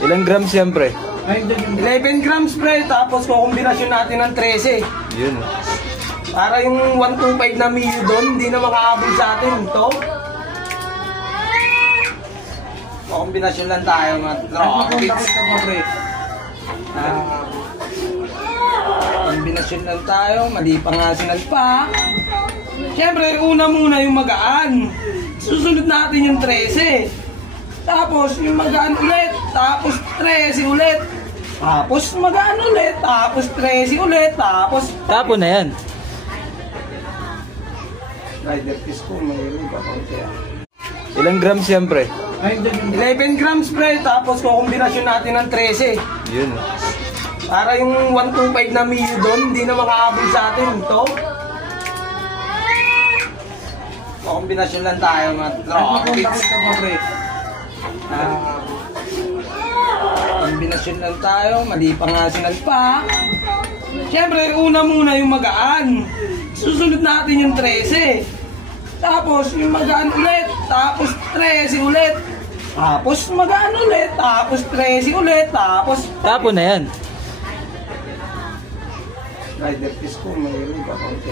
Ilang grams yan, pre? 11 grams, pre. Tapos kukombinasyon natin ng 13. Yun. Para yung 125 na Mio doon, hindi na makakabol sa atin. Ito. Kukombinasyon lang tayo, mga tropics. Kombinasyon lang tayo. Mali pa nga sinalpa. Siyempre, una muna yung magaan. Susunod natin yung 13. Tapos yung magaan ulit. Tapos 13 ulit. Tapos magaan ulit. Tapos 13 ulit. Tapo na yan. Rider kiss ko. Mayroon pa konti. Ilang grams yan, pre? 11 grams, pre. Tapos kukombinasyon natin ng 13. Yun. Para yung 125 na Mio doon, hindi na makakabol sa atin. Ito. Kombinasyon lang tayo, mga tropics. Kombinasyon lang tayo. Mali pa nga sinalpa. Siyempre, una muna yung magaan. Susunod natin yung 13. Tapos yung magaan ulit. Tapos 13 ulit. Tapos magaan ulit. Tapos 13 ulit. Tapo na yan. Rider kiss ko, mayroon pa konti.